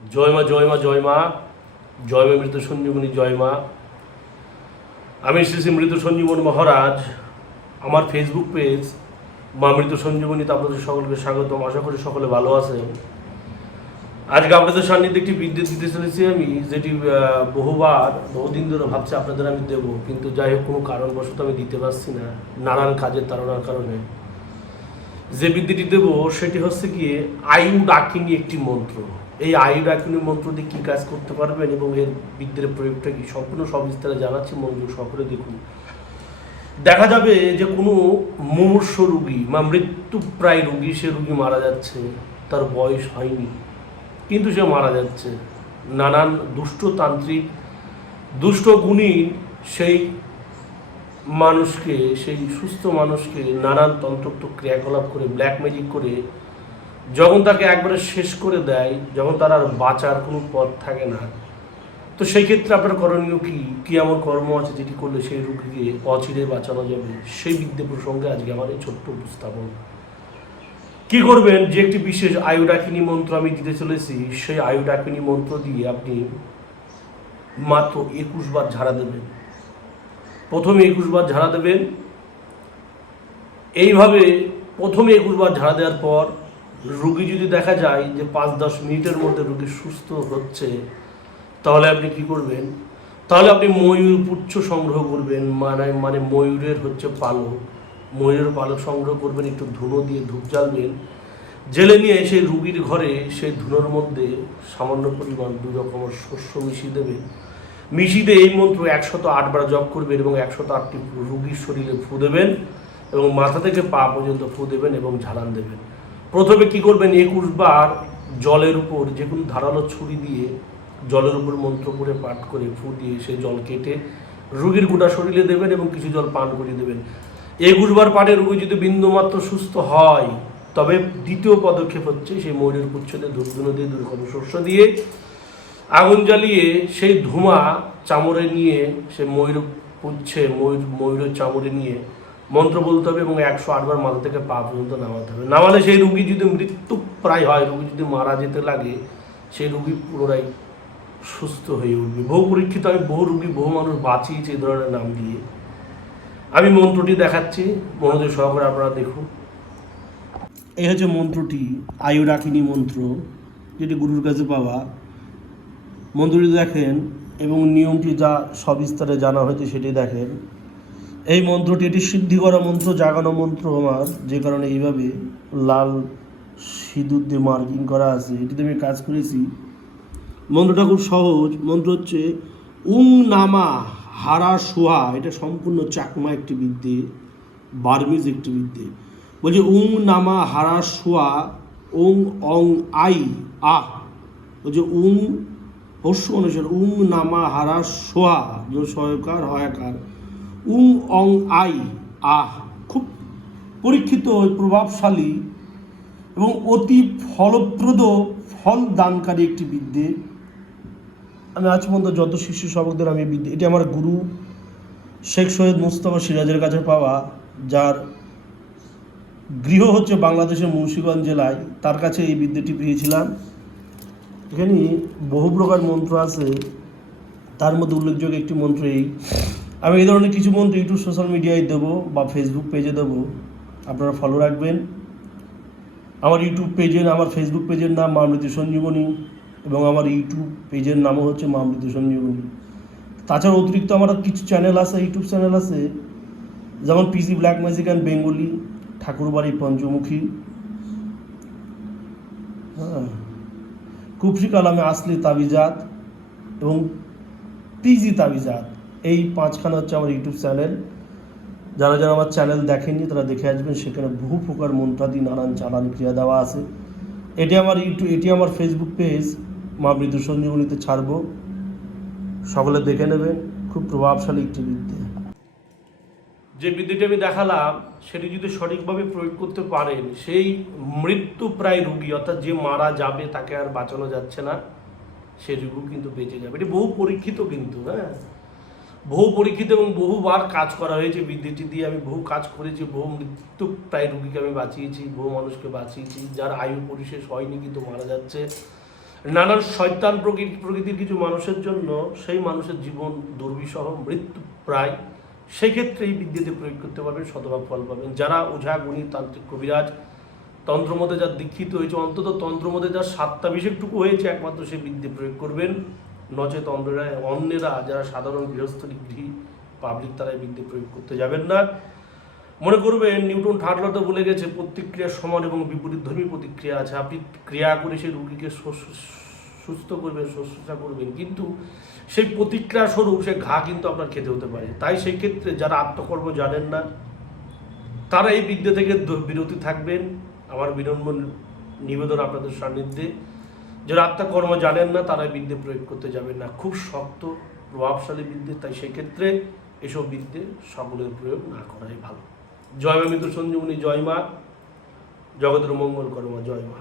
জয় মা জয় মা জয় মা জয় মা মৃত সঞ্জীবনী জয় মা। আমি শ্রী শ্রী মৃত সঞ্জীবনী মহারাজ। আমার ফেসবুক পেজ মা মৃত সঞ্জীবনীতে আপনাদের সকলকে স্বাগতম। আশা করি সকলে ভালো আছেন। আজকে আপনাদের সান্নিধ্যে একটি বিদ্যুৎ দিতে চলেছি আমি, যেটি বহুদিন ধরে ভাবছি আপনাদের আমি দেবো, কিন্তু যাই হোক কোনো কারণবশত আমি দিতে পারছি না, নানান কাজের তাড়নার কারণে। যে বিদ্যাটি দেব সেটি হচ্ছে গিয়ে আয়ু ডাকিনী একটি মন্ত্র। এই আয়ু ডাকিনী মন্ত্র দিয়ে কী কাজ করতে পারবেন এবং এর বিদ্যার প্রয়োগটা কি সম্পূর্ণ সবিস্তারে জানাচ্ছি, মন্ত্র সকলে দেখুন। দেখা যাবে যে কোনো মুমূর্ষ রোগী বা মৃত্যুপ্রায় রোগী, সে রোগী মারা যাচ্ছে, তার বয়স হয়নি কিন্তু সে মারা যাচ্ছে। নানান দুষ্টতান্ত্রিক দুষ্ট গুণী সেই মানুষকে, সেই সুস্থ মানুষকে নানান তন্ত্রোক্ত ক্রিয়াকলাপ করে, ব্ল্যাক ম্যাজিক করে যখন তাকে একবারে শেষ করে দেয়, যখন তার আর বাঁচার কোনো পথ থাকে না, তো সেই ক্ষেত্রে আপনার করণীয় কী এমন কর্ম আছে যেটি করলে সেই রোগীকে অচিরে বাঁচানো যাবে, সেই বিদ্যা প্রসঙ্গে আজকে আমার এই ছোট্ট উপস্থাপন। কী করবেন, যে একটি বিশেষ আয়ু ডাকিনী মন্ত্র আমি দিতে চলেছি, সেই আয়ু ডাকিনী মন্ত্র দিয়ে আপনি মাত্র 21 বার ঝাড়া দেবেন। প্রথমে 21 বার ঝাড়া দেবেন। এইভাবে প্রথমে 21 বার ঝাড়া দেওয়ার পর রোগী যদি দেখা যায় যে 5-10 মিনিটের মধ্যে রোগী সুস্থ হচ্ছে, তাহলে আপনি কি করবেন, তাহলে আপনি ময়ূর পুচ্ছ সংগ্রহ করবেন, মানে ময়ূরের হচ্ছে পালক, ময়ূরের পালক সংগ্রহ করবেন, একটু ধুনো দিয়ে ধূপ জ্বালবেন, জেলে নিয়ে সেই রুগীর ঘরে সেই ধুনোর মধ্যে সামান্য পরিমাণ 2 রকমের শস্য মিশিয়ে দেবেন। মিশিয়ে দিয়ে এই মন্ত্র 108 বার জপ করবেন এবং 108টি রুগীর শরীরে ফু দেবেন এবং মাথা থেকে পা পর্যন্ত ফু দেবেন এবং ঝাড়ান দেবেন। প্রথমে কি করবেন, 21 বার জলের উপর যে কোনো ধারালো ছুরি দিয়ে জলের উপর মন্ত্র করে পাঠ করে ফু দিয়ে সেই জল কেটে রুগীর গোটা শরীরে দেবেন এবং কিছু জল পান করিয়ে দেবেন। 21 বার পাঠে রুগী যদি বিন্দুমাত্র সুস্থ হয়, তবে দ্বিতীয় পদক্ষেপ হচ্ছে সেই ময়ূরের পুচ্ছতে ধূপধুনো দিয়ে 2 রকম শস্য দিয়ে আগুন জ্বালিয়ে সেই ধোঁয়া চামড়ে নিয়ে সে ময়ূরের চামড়ে নিয়ে মন্ত্র বলতে হবে এবং 108 বার মাথা থেকে পা পর্যন্ত নামাতে হবে। নামালে সেই রুগী যদি মৃত্যু প্রায় হয়, রুগী যদি মারা যেতে লাগে, সেই রুগী পুনরায় সুস্থ হয়ে উঠবে। বহু পরীক্ষিত, আমি বহু রুগী বহু মানুষ বাঁচিয়েছি এই ধরনের নাম দিয়ে। আমি মন্ত্রটি দেখাচ্ছি, মনোযোগ সহকারে আপনারা দেখুন। এই হচ্ছে মন্ত্রটি, আয়ু ডাকিনী মন্ত্র, যেটি গুরুর কাছে পাওয়া। মন্ত্রটি দেখেন এবং নিয়মটি যা সবিস্তারে জানা হয়েছে সেটি দেখেন। এই মন্ত্রটি, এটি সিদ্ধি করা মন্ত্র, জাগানো মন্ত্র আমার, যে কারণে এইভাবে লাল সিঁদুর দিয়ে মার্কিং করা আছে। এটিতে আমি কাজ করেছি। মন্ত্রটা খুব সহজ। মন্ত্র হচ্ছে উং নামা হারা সোহা। এটা সম্পূর্ণ চাকমা একটি বিদ্যে, বার্মিজ একটি বিদ্যে। বলছে উং নামা হারা সোয়া ওং অং আই আহ। বলছে উং হস্য অনুসার উং নামা হারা সোহা, যে সয়কার হয়াকার, উং অং আই আহ। খুব পরীক্ষিত, প্রভাবশালী এবং অতি ফলপ্রদ, ফল দানকারী একটি বিদ্যে। আমি আজ পর্যন্ত যত শিষ্য শাবকদের আমি বিদ্যে, এটি আমার গুরু শেখ সৈয়দ মুস্তফা সিরাজের কাছে পাওয়া, যার গৃহ হচ্ছে বাংলাদেশের মুন্সিগঞ্জ জেলায়। তার কাছে এই বিদ্যাটি পেয়েছিলাম। এখানে বহু প্রকার মন্ত্র আছে, তার মধ্যে উল্লেখযোগ্য একটি মন্ত্র এই। আমি এই ধরনের কিছু মন্ত্র ইউটিউব সোশ্যাল মিডিয়ায় দেবো বা ফেসবুক পেজে দেবো, আপনারা ফলো রাখবেন। আমার ইউটিউব পেজের, আমার ফেসবুক পেজের নাম মা মৃত সঞ্জীবনী এবং আমার ইউটিউব পেজের নামও হচ্ছে মা মৃত সঞ্জীবনী। তাছাড়া অতিরিক্ত আমার কিছু চ্যানেল আছে, ইউটিউব চ্যানেল আছে, যেমন পিসি ব্ল্যাক ম্যাজিক অ্যান্ড বেঙ্গলি, ঠাকুরবাড়ি পঞ্চমুখী, কুফরি কালামে আসলি তাবিজাত এবং পিজি তাবিজাত। এই 5খানা হচ্ছে আমার ইউটিউব চ্যানেল। যারা যারা আমার চ্যানেল দেখেননি তারা দেখে আসবেন, সেখানে বহু প্রকার মন্ত্রাদি নানান চালান ক্রিয়া দেওয়া আছে। এটি আমার ফেসবুক পেজ মা মৃত সঞ্জীবনীতে ছাড়বো, সকলে দেখে নেবেন। খুব প্রভাবশালী একটি বিদ্যা। যে বিদ্যাটি আমি দেখালাম সেটি যদি সঠিকভাবে প্রয়োগ করতে পারেন, সেই মৃত্যু প্রায় রোগী, অর্থাৎ যে মারা যাবে তাকে আর বাঁচানো যাচ্ছে না, সে রোগী কিন্তু বেঁচে যাবে। এটি বহু পরীক্ষিত কিন্তু, বহু পরীক্ষিত এবং বহুবার কাজ করা হয়েছে বিদ্যাটি দিয়ে। আমি বহু কাজ করেছি, বহু মৃত্যু প্রায় রোগীকে আমি বাঁচিয়েছি, বহু মানুষকে বাঁচিয়েছি, যার আয়ু পরিশেষ হয়নি কিন্তু মারা যাচ্ছে। নানান শয়তান প্রকৃতির কিছু মানুষের জন্য সেই মানুষের জীবন দুর্বিষহ, মৃত্যু প্রায়। সেই ক্ষেত্রে এই বিদ্যেতে প্রয়োগ করতে পারবেন, শতভাগ ফল পাবেন। যারা ওঝা, গুণী, তান্ত্রিক, কবিরাজ, তন্ত্রমতে যার দীক্ষিত হয়েছে, অন্তত তন্ত্রমতে যার সাত্তাভিষেকটুকু হয়েছে, একমাত্র সেই বিদ্যে প্রয়োগ করবেন। নচেত অন্যেরা যারা সাধারণ গৃহস্থলী, গৃহী, পাবলিক, তারা এই বিদ্যে প্রয়োগ করতে যাবেন না। মনে করবেন নিউটন ঠাটলা তো বলে গেছে প্রতিক্রিয়া সমান এবং বিপরীত ধর্মী প্রতিক্রিয়া আছে। আপনি ক্রিয়া করে সেই রুগীকে সুস্থ করবেন, শুশ্রূষা করবেন, কিন্তু সেই প্রতিক্রিয়া স্বরূপ সে ঘা কিন্তু আপনার খেতে হতে পারে। তাই সেই ক্ষেত্রে যারা আত্মকর্ম জানেন না তারা এই বিদ্যা থেকে বিরতি থাকবেন। আমার বিনম্র নিবেদন আপনাদের সান্নিধ্যে, যারা আত্মকর্ম জানেন না তারা এই বিদ্যে প্রয়োগ করতে যাবেন না। খুব শক্ত প্রভাবশালী বিদ্যে, তাই সেক্ষেত্রে এসব বিদ্যে সকলের প্রয়োগ না করাই ভালো। জয় মা মৃত্যু সঞ্জীবনী, জয় মা জগতের মঙ্গল করো মা, জয় মা।